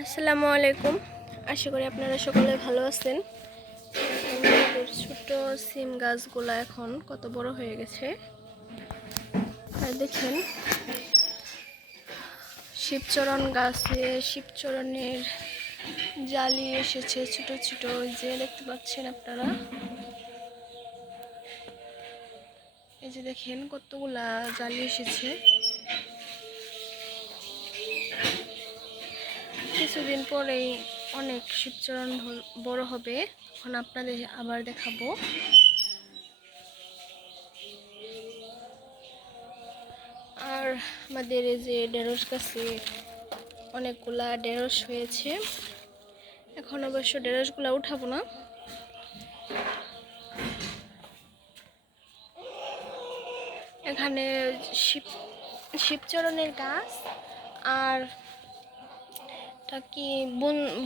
আসসালামু আলাইকুম। আশা করি আপনারা সকলে ভালো আছেন। আমাদের ছোট সিম গাছগুলো এখন কত বড় হয়ে গেছে। আর দেখেন শিবচরণ গাছে শিবচরণের জালি এসেছে ছোট ছোট, যে দেখতে পাচ্ছেন আপনারা। এই যে দেখেন কতগুলা জালি এসেছে। কিছুদিন পরেই অনেক শিবচরণ বড় হবে, তখন আপনাদের আবার দেখাবো। আর আমাদের এই যে ঢেঁড়স গাছে অনেকগুলা ঢেঁড়স হয়েছে। এখন অবশ্য ঢেঁড়সগুলা উঠাবো না। এখানে শিবচরণের গাছ আর কি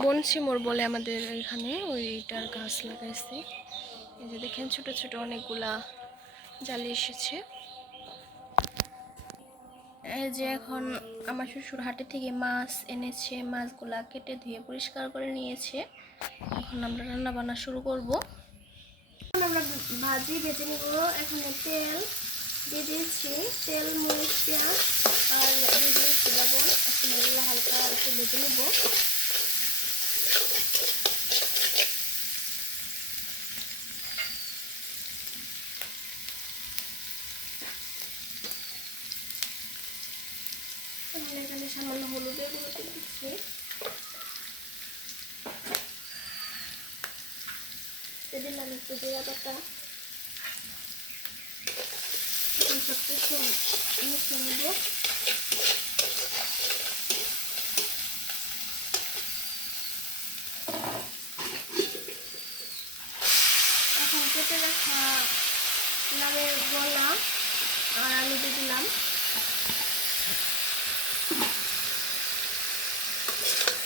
বনশিমর বলে আমাদের এখানে, ওইটার গাছ লাগাইছি। এই যে দেখেন ছোট ছোট অনেকগুলা জালি এসেছে। এই যে এখন আমার শ্বশুর হাটে থেকে মাছ এনেছে, মাছগুলা কেটে ধুয়ে পরিষ্কার করে নিয়েছে। এখন আমরা রান্না বান্না শুরু করব। আমরা ভাজি ভেজে নিব। এখানে তেল দিয়ে দিয়েছি, তেল মরিচ পেঁয়াজ আর দিয়ে দিয়েছি লবণ। এখন এগুলো হালকা একটু ভেজে নিব। এখানে সামান্য হলুদের গুঁড়ো দিয়ে দিচ্ছি, দিলাম একটু জিরা বাটা। এখন সব কিছু মিশিয়ে নিব। এখন কেটে রাখা লাউয়ের গলা আর আলু দিয়ে দিলাম।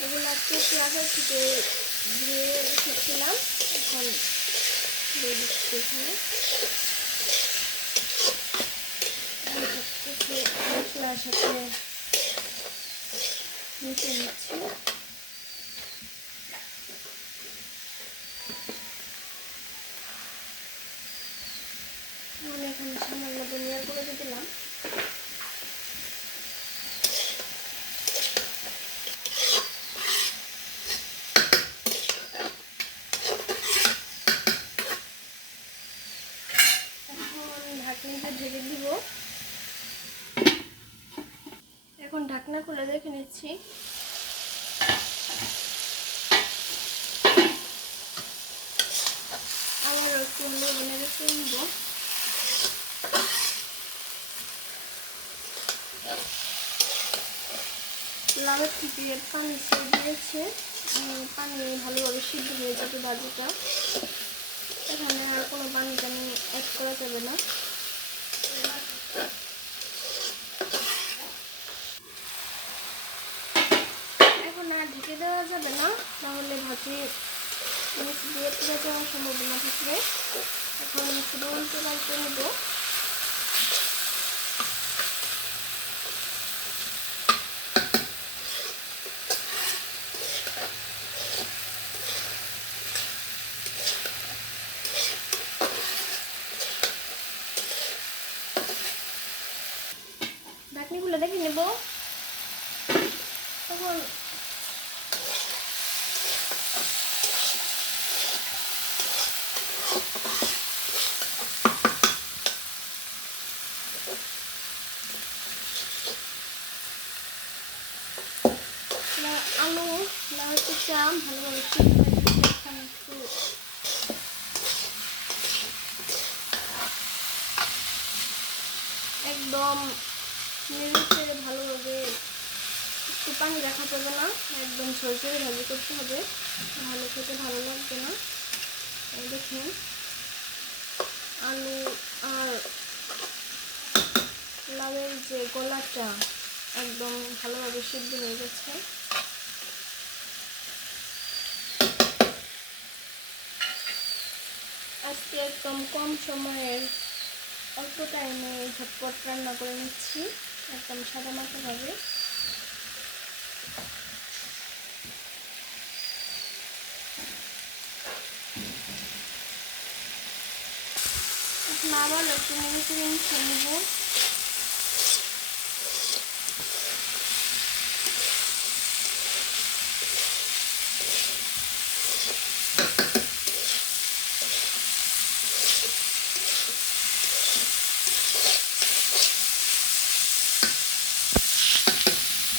এগুলা কেটে আগে থেকে দিয়ে রেখেছিলাম, এখন দিয়ে দিচ্ছি এখানে। মশলার সাথে মিশিয়ে নিচ্ছি। এখানে সামান্য ধনিয়ার গুঁড়ো দিয়ে দিলাম। ঢেকে দিব। এখন ঢাকনা খুলে দেখে নিচ্ছি। আবার একটু লবণে রেখে নিব। লাউয়ের থেকে পানি ছেড়ে দিয়েছে, পানি ভালোভাবে সিদ্ধ হয়ে যাবে ভাজিটা। এখানে আর কোনো পানি টানি অ্যাড করা যাবে না। এখন আর ঢেকে দেওয়া যাবে না, তাহলে ভাজি নিচ দিয়ে পুড়ে যাওয়ার সম্ভাবনা থাকবে। এখন শুধু উল্টে পাল্টে নেব। ঢাকনিগুলো দেখে নেব। তখন আলু লাউ চাম ভালোভাবে একদম নেড়ে ভালোভাবে, একটু পানি রাখা যাবে না, একদম ঝরঝরে ভাজি করতে হবে, ভালো খেতে ভালো লাগবে না। দেখুন আলু আর লাউয়ের যে গলাটা একদম ভালোভাবে সিদ্ধ হয়ে গেছে। আজকে একদম কম সময়ের অল্প টাইমে ঝটপট রান্না করে নিচ্ছি, একদম সাদামাটাভাবে। আবার একটু নেড়ে মিশিয়ে নেব।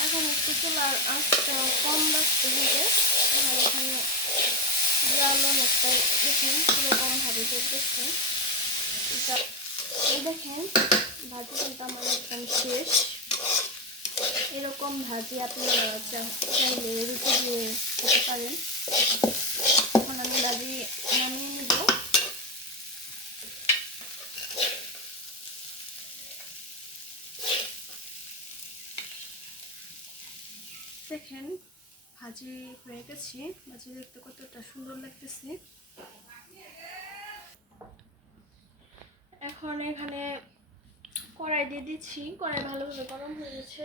এখন একটু চুলার আঁচটা কম রাখতে হবে। আর এখানে জাল অনেকটাই দেখুন কীরকমভাবে চলতেছে। এই দেখেন ভাজি কিন্তু আমার একদম শেষ। এরকম ভাজি আপনারা চাইলে রুটি দিয়ে খেতে পারেন। এখন আমি ভাজি নামিয়ে নেব। দেখেন ভাজি হয়ে গেছে। ভাজি দেখতে কতটা সুন্দর লাগতেছে। এখন এখানে কড়াই দিয়ে দিচ্ছি। কড়াই ভালোভাবে গরম হয়ে গেছে।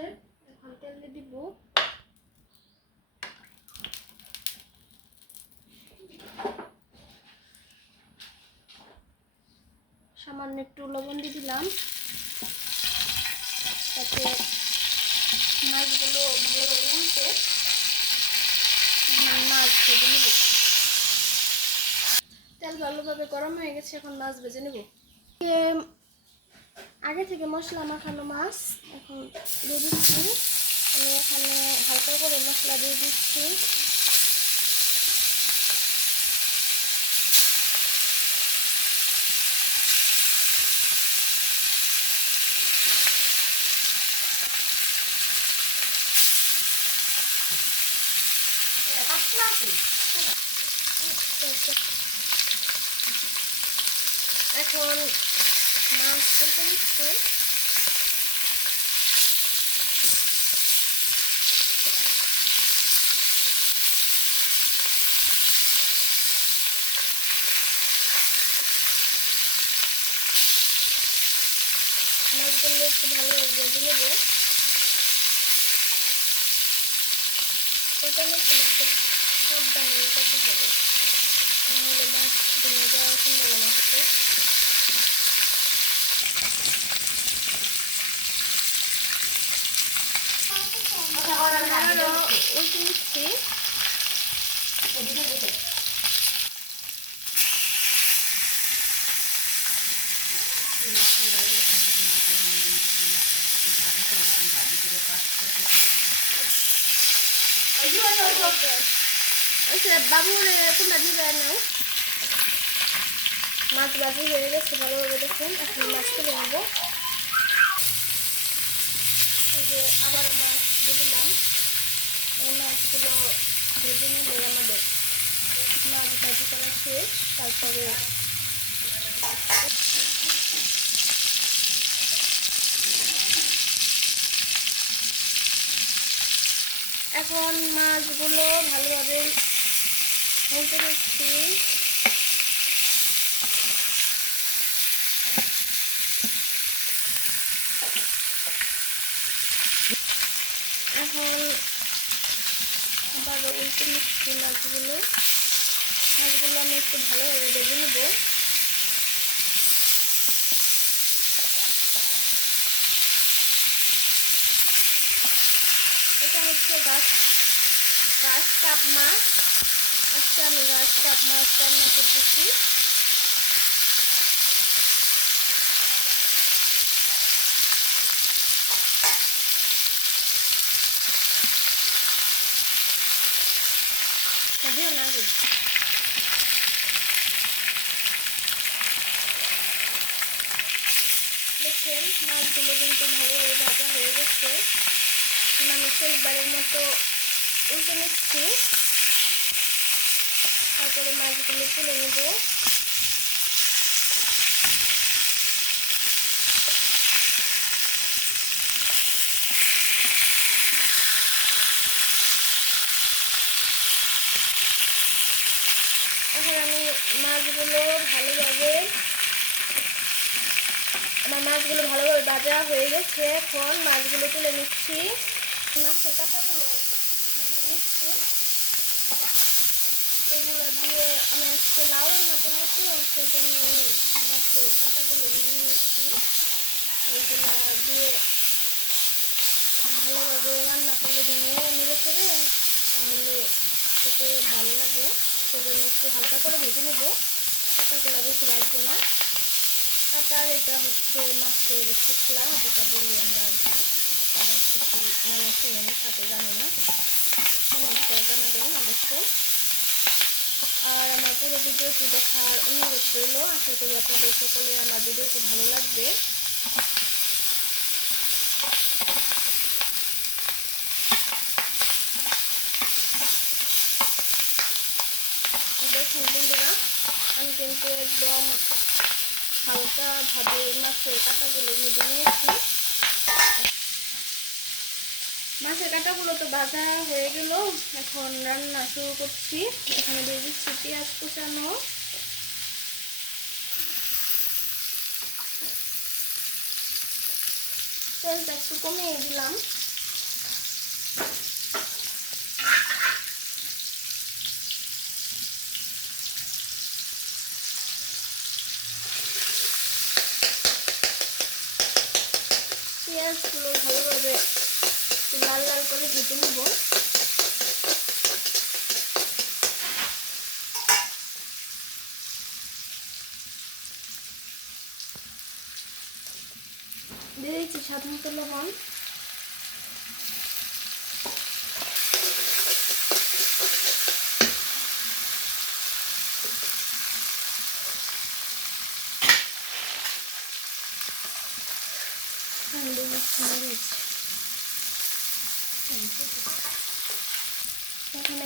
এখন তেল দিয়ে দিব। সামান্য একটু লবণ দিয়ে দিলাম, তাতে মাছগুলো ভালোভাবে উল্টে মাছ ভেজে নেব। তেল ভালোভাবে গরম হয়ে গেছে। এখন মাছ ভেজে নেব। আগে থেকে মশলা মাখানো মাছ এখন দিয়ে দিচ্ছি। আমি এখানে হালকা করে মশলা দিয়ে দিচ্ছি। এখন মাছ উল্টে দিচ্ছি। মাছগুলো একটু ভালোভাবে ভেজে নেব। এটা হচ্ছে মাছের সাবধানে উল্টাতে হবে, নাহলে মাছ ভেঙে যাওয়ার সম্ভাবনা থাকে। উল্টে নিচ্ছি। বাবুর তোমরা দিবে নাও। মাছ ভাজি হয়ে গেছে ভালোভাবে দেখুন। এখন মাছ তুলে নেব। আবার মাছ দিয়ে দিলাম। এই মাছগুলো ভেজে নিলে আমাদের মাছ ভাজি করা শেষ। তারপরে এখন মাছগুলো ভালোভাবে উল্টে দিচ্ছি। এখন আবার উল্টে নিচ্ছি মাছগুলো আমি একটু ভালোভাবে ভেজে নেব। এটা হচ্ছে ঘাস কাপ মাছ। আজকে আমি ঘাস কাপ মাছ রান্না করতেছি। দিও না আগে। দেখছেন মাছগুলো কিন্তু ভালোভাবে ভাজা হয়ে গেছে। আমি শেষবারের মতো উল্টে নিচ্ছি। তারপরে মাছগুলো তুলে নেব। এখন আমি মাছগুলো ভালোভাবে ভাজা হয়ে গেছে। এখন মাছগুলো তুলে নিচ্ছি। মাছের কাঁটাগুলো নিচ্ছি। এগুলো দিয়ে আমি আজকে লাউ রান্না করবো তো, সেই জন্য মাছের কাঁটাগুলো নিয়ে নিয়েছি। এইগুলা দিয়ে ভালোভাবে রান্না করলে যেন নেড়ে করে, তাহলে খেতে ভালো লাগে। সেজন্য একটু হালকা করে ভেজে নেব, কাঁটাগুলো বেশি রাখবো না। কাঁটার এটা হচ্ছে মাছের শুকলা, যেটা বলি আমরা আর কি। তারা কিছু মানে শুনেন, তাতে জানি না, জানাবেন অবশ্যই। আর আমার পুরো ভিডিওটি দেখার অনুরোধ রইল। আশা করি আপনাদের সকলে আমার ভিডিওটি ভালো লাগবে। দেখুন বন্ধুরা, আমি কিন্তু একদম হালকাভাবে মাছের কাঁটাগুলো ভেজে নিয়েছি। মাছের কাঁটাগুলো তো ভাজা হয়ে গেল, এখন রান্না শুরু করছি। এখানে দিয়ে দিচ্ছি পেঁয়াজ কুচানো, তেলটা একটু কমিয়ে দিলাম। পেঁয়াজগুলো ভালোভাবে লাল লাল করে ভেজে নেব। দিয়ে দিচ্ছি স্বাদ মতো লবণ।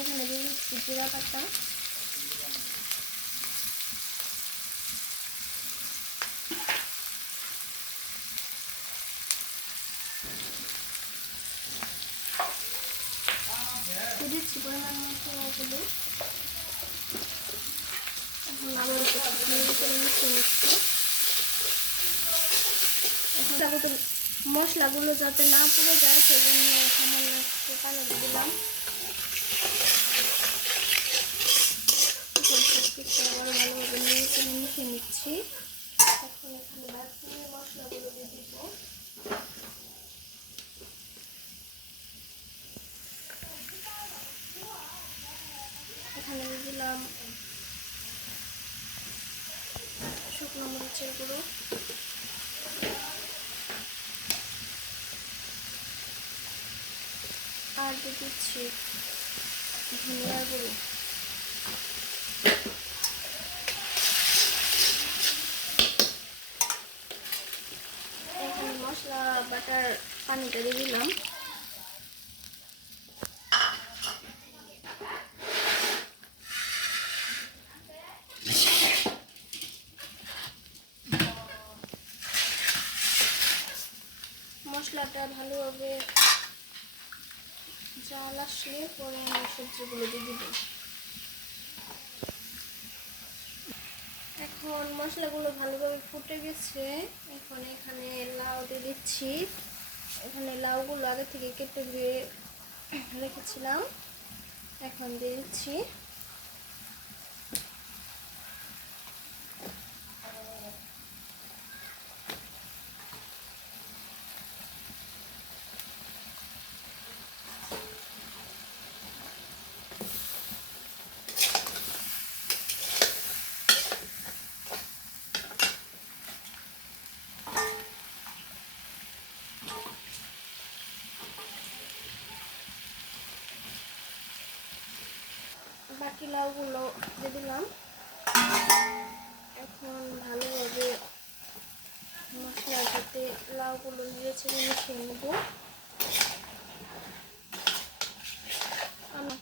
এখানে দিয়ে দিচ্ছি জিরা পাতা, দিয়ে দিচ্ছি পরিমাণ মতো হলুদ। এখন আবার মিশিয়ে নিচ্ছি। এখন মশলাগুলো যাতে না পুড়ে যায়, সেজন্য সামান্য একটু পানি দিয়ে দিলাম। আবার ভালোভাবে মিশিয়ে নিচ্ছি। এখন এখানে বাকি মশলাগুলো দিয়ে দিব। এখানে দিয়ে দিলাম শুকনো মরিচের গুঁড়ো, আর দিয়ে দিচ্ছি ধনিয়ার গুঁড়ো। এখানে মশলা বাটার পানিটা দিয়ে দিলাম। মশলাটা ভালোভাবে জাল আসলে পরে আমি সবজিগুলো দিয়ে দিব। এখন মশলাগুলো ভালোভাবে ফুটে গেছে। এখন এখানে লাউ দিয়ে দিচ্ছি। এখানে লাউগুলো আগে থেকে কেটে ধুয়ে রেখেছিলাম, এখন দিয়ে দিচ্ছি। বাকি লাউগুলো দিয়ে দিলাম। এখন ভালোভাবে মশলার সাথে লাউগুলো নেড়ে ছেড়ে মিশিয়ে নেব। আমি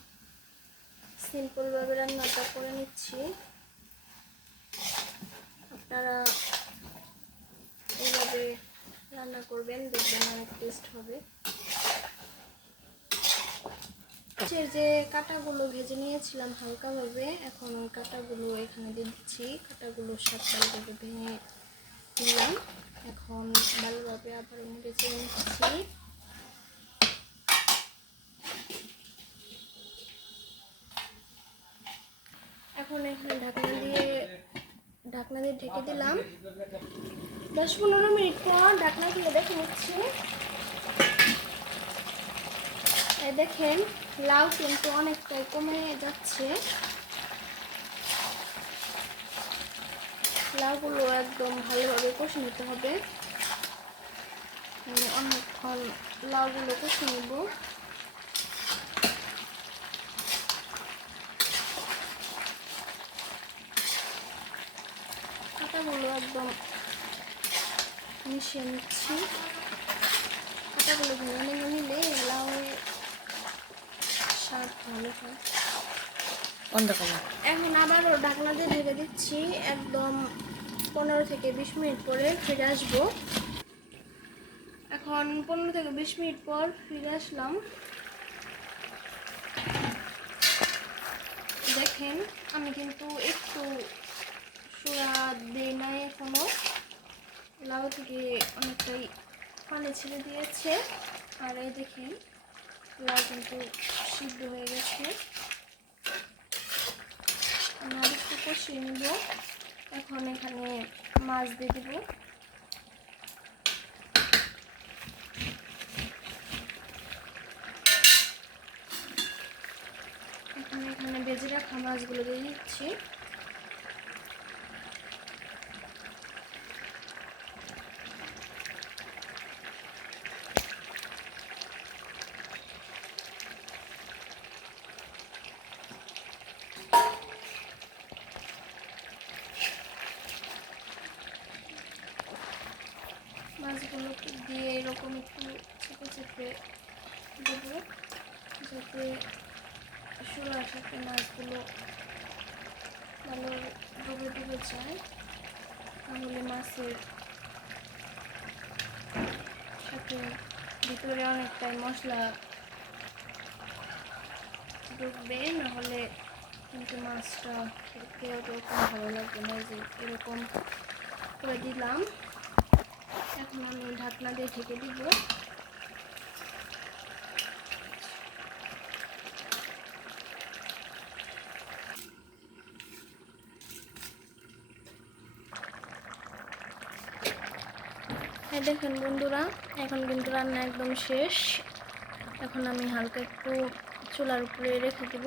সিম্পলভাবে রান্নাটা করে নিচ্ছি, আপনারা এইভাবে রান্না করবেন, দেখবেন অনেক টেস্ট হবে। যে কাঁটাগুলো ভেজে নিয়েছিলাম হালকাভাবে, এখন ওই কাঁটাগুলো এখানে দিয়ে দিচ্ছি। কাঁটাগুলো ভালোভাবে ভেঙে দিলাম। এখন ভালোভাবে আবার নেড়ে চেড়ে নিচ্ছি। এখন এখানে ঢাকনা দিয়ে ঢেকে দিলাম। 10-15 মিনিট পর ঢাকনা খুলে দেখে নিচ্ছি। এই দেখেন লাউ কিন্তু অনেকটাই কমে যাচ্ছে। লাউগুলো একদম ভালোভাবে কষে নিতে হবে। অনেকক্ষণ লাউগুলো কষে নেব। পাতাগুলো একদম মিশিয়ে নিচ্ছি। পাতাগুলো ভেঙে নিলে লাউয়ের স্বাদ ভালো হয়। এখন আবারও ঢাকনা দিয়ে ঢেকে দিচ্ছি। একদম 15 থেকে 20 মিনিট পরে ফিরে আসবো। এখন 15 থেকে 20 মিনিট পর ফিরে আসলাম। দেখেন আমি কিন্তু একটু সুরা দিই নাই এখনো। লাউ থেকে অনেকটাই পানি ছেড়ে দিয়েছে। আর এই দেখেন লাউ কিন্তু সিদ্ধ হয়ে গেছে। আমি আর একটু কষিয়ে নিব। এখন এখানে মাছ দিয়ে দেব। এখানে ভেজে রাখা মাছগুলো দিয়ে দিচ্ছি। মাছগুলো দিয়ে এরকম একটু চেপে চেপে দেবো, যাতে সুরার সাথে মাছগুলো ভালো ডুবে ডুবে যায়। তাহলে মাছের সাথে ভিতরে অনেকটাই মশলা ঢুকবে, নাহলে কিন্তু মাছটা খেতে ওরকম ভালো লাগবে না। যে এরকম করে দিলাম। এখন আমি ঢাকনা দিয়ে ঢেকে দিব। হ্যাঁ দেখেন বন্ধুরা, এখন কিন্তু রান্না একদম শেষ। এখন আমি হালকা একটু চুলার উপরে রেখে দেব।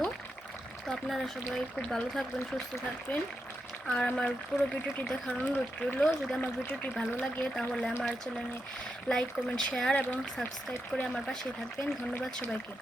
তো আপনারা সবাই খুব ভালো থাকবেন, সুস্থ থাকবেন। আর আমার পুরো ভিডিওটি দেখার অনুরোধ রইল। যদি আমার ভিডিওটি ভালো লাগে তাহলে আমার চ্যানেলে লাইক, কমেন্ট, শেয়ার এবং সাবস্ক্রাইব করে আমার পাশে থাকবেন। ধন্যবাদ সবাইকে।